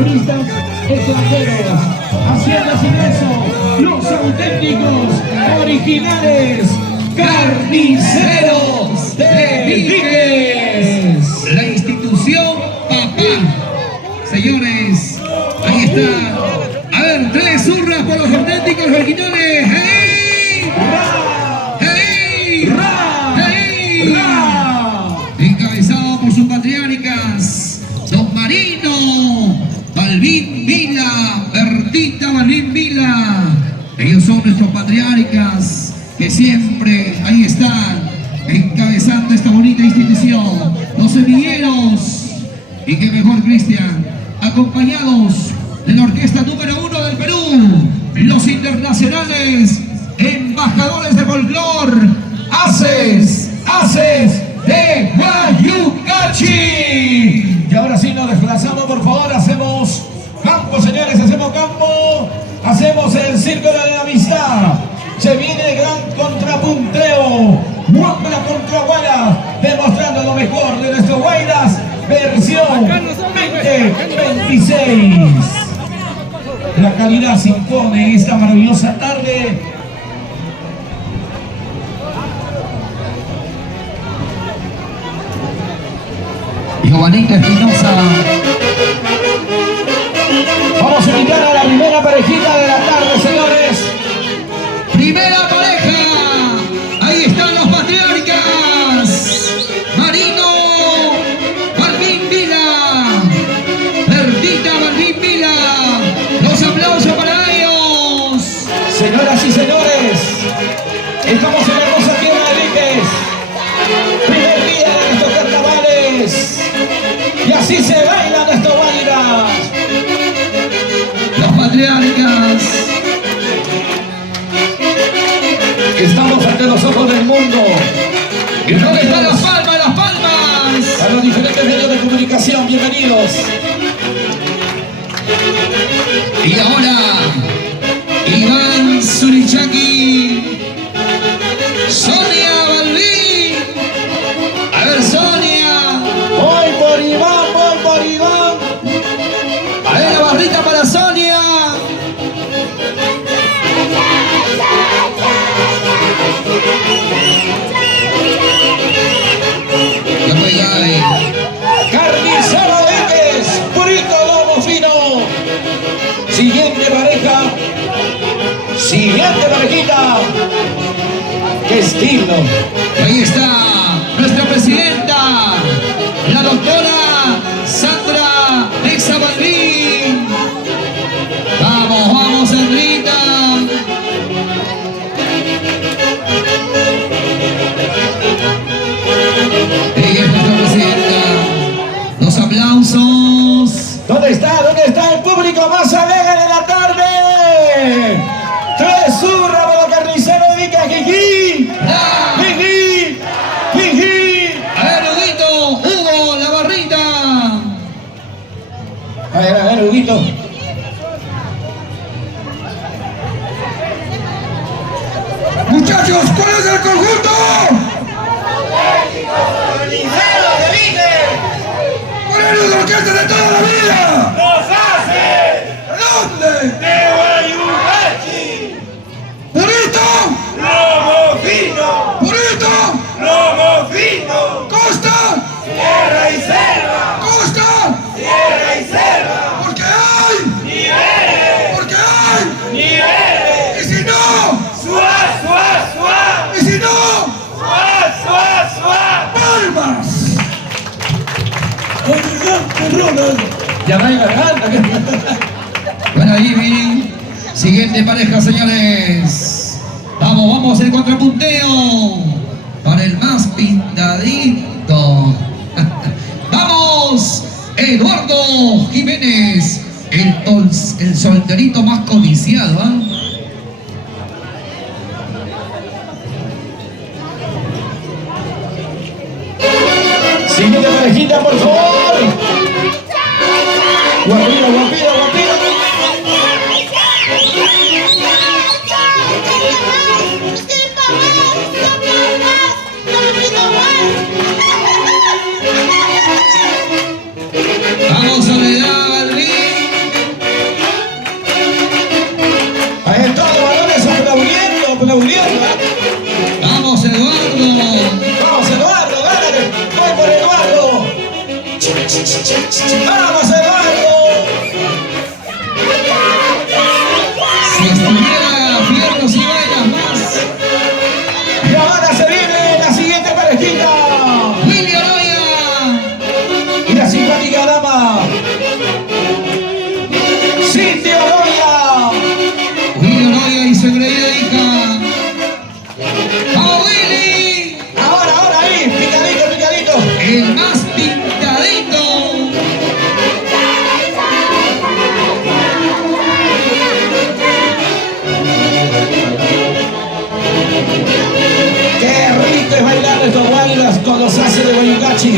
turistas extranjeros. Haciendo sin eso, los auténticos, originales, carniceros de Víquez. La institución Papá. Señores, ahí está. A ver, 3 urras por los auténticos originales. ¡Hey! ¡Hey! ¡Hey! Encabezado por sus patriarcas, Don Marino, Balbín Vila, Bertita Balbín Vila. Ellos son nuestros patriarcas que siempre ahí están encabezando esta bonita institución. Los semilleros, y que mejor, Cristian, acompañados de la orquesta número 1 del Perú, los internacionales, embajadores de folclor, Haces de Guayucachi. Y ahora sí nos desplazamos, por favor, hacemos campo, señores, hacemos campo, hacemos el circo de la amistad. Se viene el gran contrapunteo, Huampla contra Guayas, demostrando lo mejor de nuestros Guayas, versión 2026. La calidad se impone esta maravillosa tarde. Juanito Espinosa. Vamos a invitar a la primera parejita de la tarde, señores. Primera pareja. Ahí están los patriarcas. Marino Balbín Vila. Bertita Balbín Vila. Los aplausos para ellos. Señoras y señores, estamos en la hermosa tierra de Víquez. Primer día de nuestros carnavales. Y así se bailan estos bailas. Los patriarcas. Estamos ante los ojos del mundo. ¿Y dónde están las palmas, las palmas? A los diferentes medios de comunicación, bienvenidos. Y ahora, Iván Zurichaki, Sonia Balbín. A ver, Sonia. Voy por Iván, voy por Iván. A ver, la barrita para Sonia. Ya fue Gaby. Carnicero Víquez, purito lomo fino. Siguiente pareja. Siguiente parejita. ¡Qué estilo! Ahí está nuestra presidenta, la doctora Sandra Nexa Balbín. Vamos, vamos, Sandrita. Ella es nuestra presidenta. Los aplausos. ¿Dónde está? ¿Dónde está el público más alegre de la tarde? Tres zurras para el carnicero de Víquez, jiji. ¡Ya! Jiji. Jiji. A ver, Huguito, Hugo, la barrita. A ver, Huguito. Muchachos, ¿cuál es el conjunto? ¡Carnicero de Víquez! ¡Morenos de orquesta de toda la vida! ¡Nos hace! ¿De dónde? ¡De Guayugachi! ¡Purito! ¡Lomo fino! ¡Purito! ¡Lomo fino! ¡Costa! ¡Tierra y selva! ¡Costa! ¡Tierra y selva! ¡Porque hay! ¡Niveles! ¡Porque hay! ¡Niveles! ¡Y si no! ¡Suá, suá, suá! ¡Y si no! ¡Suá, suá, suá! ¡Palmas! Ya no hay garganta. Bueno, Jimmy. Siguiente pareja, señores. Vamos, vamos, el contrapunteo. Para el más pintadito. Vamos, Eduardo Jiménez. El solterito más codiciado, ¿ah? Siguiente parejita, por favor. Guapiro, guapiro, guapiro. Vamos, Soledad Balbín. Ahí están los varones aplaudiendo, aplaudiendo. Vamos, Eduardo. Vamos, Eduardo, gánale. Voy por Eduardo. Vamos, Eduardo. Si estuviera Fierros y Bailas más. Y ahora se viene la siguiente parejita. Willy Oroya. Y la simpática dama. Cintia Oroya. Willy Oroya y su engreída hija. ¡Vamos, Willy! Ahora, ahí. Picadito, picadito. El más pintadito. Qué rico es bailar estos bailas con los haces de Guayugachi.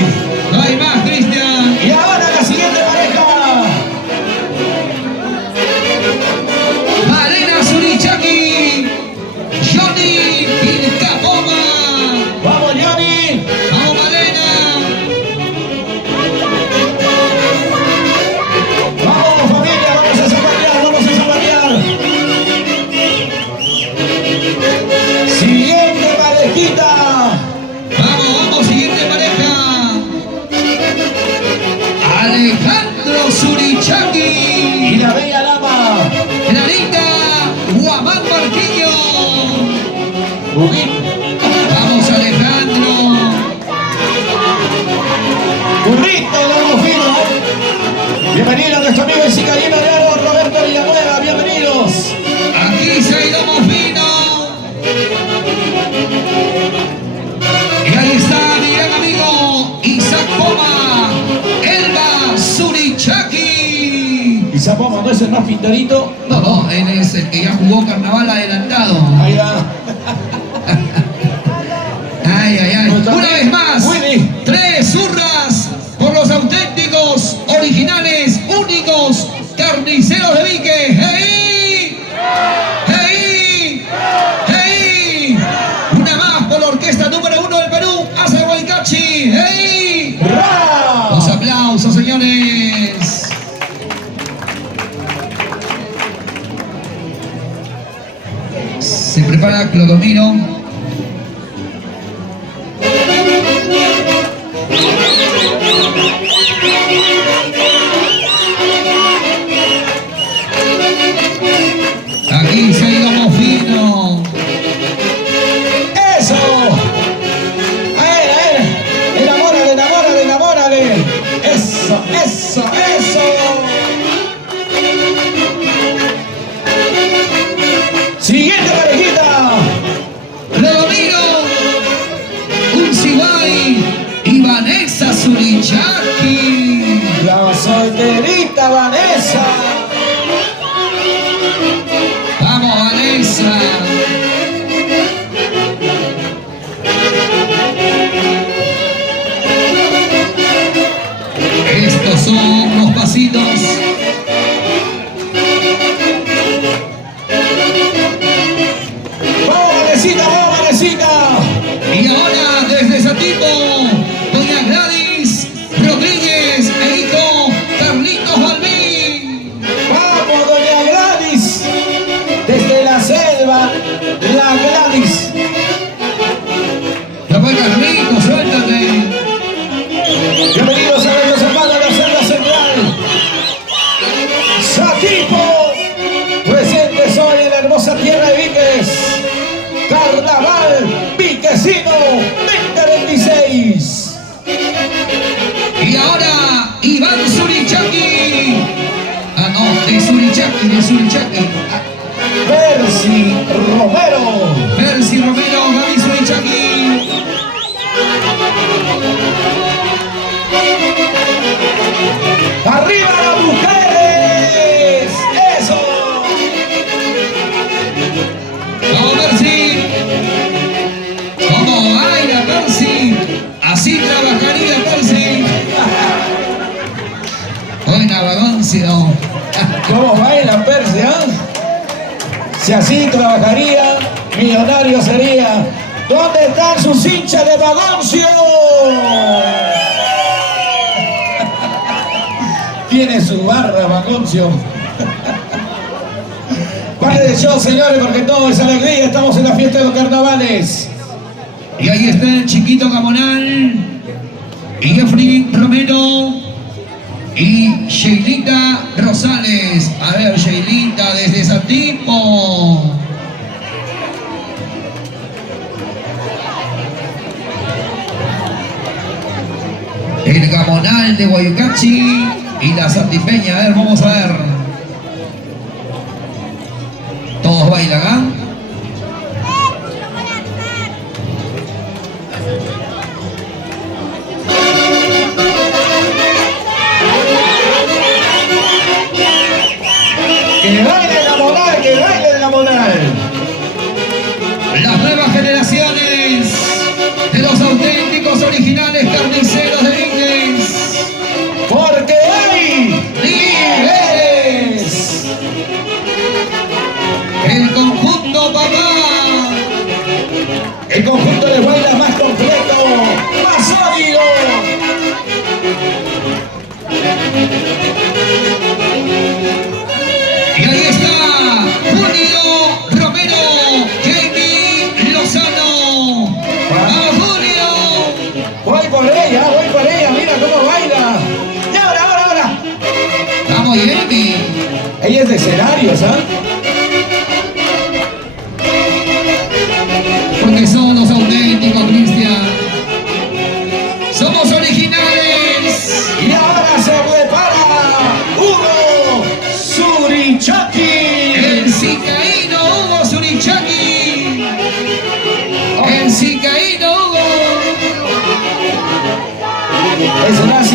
No hay más, Cristian. Y ahora la siguiente pareja. Malena Zurichaki. Johnny Vilcapoma. Vamos, Johnny. Vamos, Malena. Vamos, familia, vamos a zapatear, vamos a zapatear. Siguiente parejita. Vamos, vamos, siguiente pareja. niño. Rubín. Vamos Alejandro. Burrito de Hermofino. Bienvenido a nuestro amigo el Cicayeno de Oro, Roberto Villanueva. Bienvenidos. Aquí se ha ido Mofino. Y ahí está mi gran amigo Isaac Poma, Elba Surichaki. Isaac Poma, ¿no es el más pintadito? No, él es el que ya jugó carnaval adelantado. Ahí va. Ay. Una vez más, Willy. 3 zurras por los auténticos, originales, únicos, carniceros de Vique. ¡Hey! ¡Hey! ¡Hey! Una más por la orquesta número 1 del Perú, Asa Huaycachi. ¡Hey! ¡Ra! Los aplausos, señores. Se prepara Clodomiro. Aquí se ha ido Mofino. ¡Eso! A él. Enamórale. Eso. Siguiente parejita. Clodomiro, Unsibay y Vanessa Surichaki. La solterita Vanessa. Vamos, Vanessa. Estos son los pasitos. ¡Vamos, Vanesita! Y ahora desde Satipo, doña Gladys Rodríguez e hijo Carlitos Balbín. ¡Vamos, doña Gladys! Desde la selva, la Gladys. Ya fue Carlitos, suéltate. Bienvenidos a nuestros hermanos de la selva central. Satipo, presentes hoy en la hermosa tierra de Víquez. Carnaval Viquecino 2026. Y ahora Iván Surichaki. Ah, no, de Surichaki. Percy Romero. Percy Romero, Gaby Surichaki. ¡Arriba las mujeres! ¡Eso! Vamos, Percy. ¿Cómo baila Percy? Así trabajaría Percy. Buena vagoncia. ¿Cómo baila Percy, Si así trabajaría, millonario sería. ¿Dónde están sus hinchas de Vagoncio? Tiene su barra, Vagoncio. Pare de show, señores, porque todo es alegría. Estamos en la fiesta de los carnavales. Y ahí está el chiquito Gamonal. Y Jeffrey Romero. Y Sheilita Rosales. A ver, Sheilita desde Satipo. El Gamonal de Guayucachi y la Santipeña. A ver, vamos a ver. Todos bailan, ¿ah? Que baile la monal. Las nuevas generaciones de los auténticos originales carniceros de Viquez. Porque hay líderes. El conjunto papá. El conjunto de baila más completo, más sólido. Y ahí está Julio Romero, Jamie Lozano. ¡Vamos, Julio! Voy por ella, mira cómo baila. Y ahora. ¡Vamos, Jamie! Ella es de escenarios,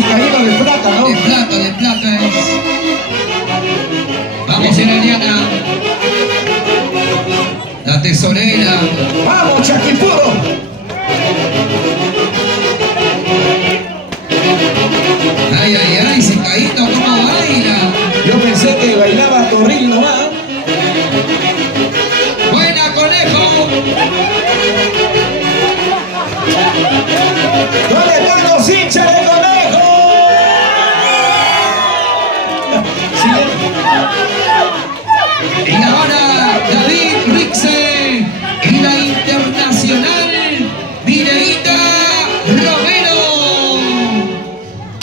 cajino de plata, ¿no? De plata es. Vamos, Eliana. La tesorera. ¡Vamos, Chaquipuro! Ay, ay, ay, se caído, ¿cómo baila? Yo pensé que bailaba torril nomás. Buena, conejo. ¿Dónde están los hinchas de conejo? Y ahora David Rixe y la internacional Mireita Romero.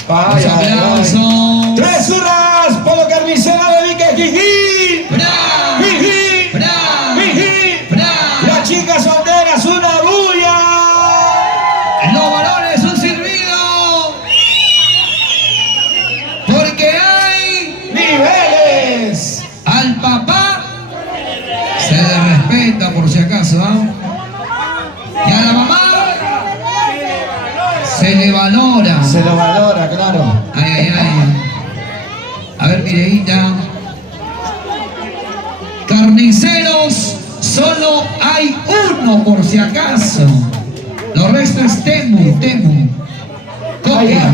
Ay, Los ay, ay. aplausos. ¡Tres zurras! ¡Polo carnicero de Vique Jijí! ¡Bra! ¡Jijí! ¡Bra! ¡Jijí! ¡Bra! Las chicas solteras, una bulla. Los varones un silbido. Porque hay ¡Niveles! al papá. Se le respeta por si acaso, ¿ah? Y a la mamá se le valora. Se lo valora, claro. Ay, ay, ay. A ver, Mireita. Carniceros, solo hay uno por si acaso. Lo resto es Temu. Copia.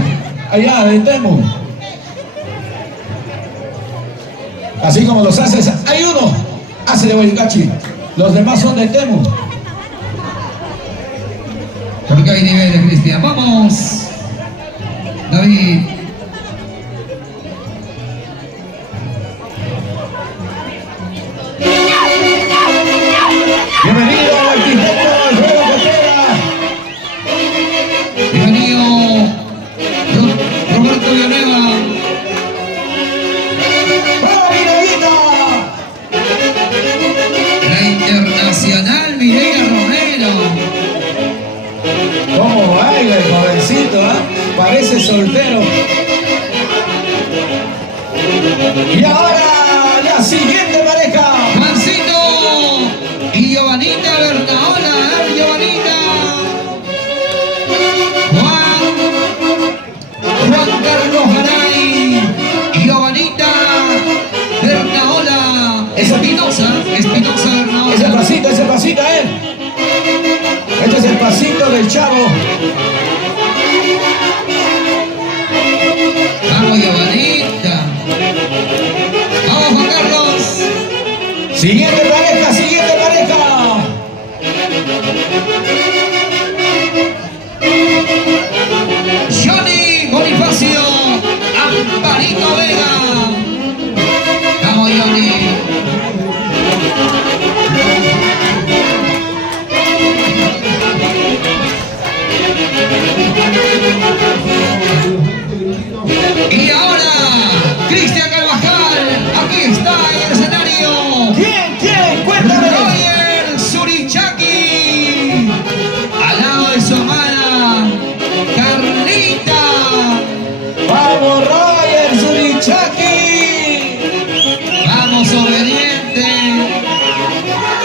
Allá, de Temu. Así como los haces, hay uno, hace de Boycachi. Los demás son de Temu. Porque hay niveles, Cristian. Vamos. David. Bienvenido al arquitecto Alfredo Cotera. Bienvenido. Roberto Villanueva. ¡Bravo, Mireguita! La internacional Mireia Romero. ¿Cómo baila el jovencito, Parece soltero. Y ahora la siguiente pareja. Juancito y Giovanita Bernaola. Giovanita. Juan Carlos Garay y Giovanita Bernaola. Espinosa Bernaola. Ese pasito, Este es el pasito del chavo. Vamos, Giovanita. Vamos, Juan Carlos. Siguiente pareja, siguiente pareja. Johnny Bonifacio, Amparito Vega. Vamos, Johnny. Y ahora, Cristian Carvajal, aquí está en el escenario. ¿Quién? Cuéntame. Roger Surichaki, al lado de su amada Carlita. Vamos, Roger Surichaki. Vamos, obediente.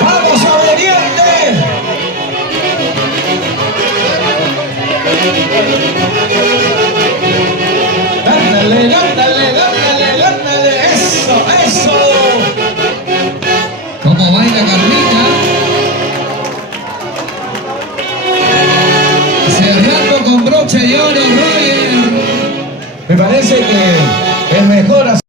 Vamos, obediente. Dándale. Eso. ¿Cómo baila Carlita? Cerrando con broche de oro, Roger. Me parece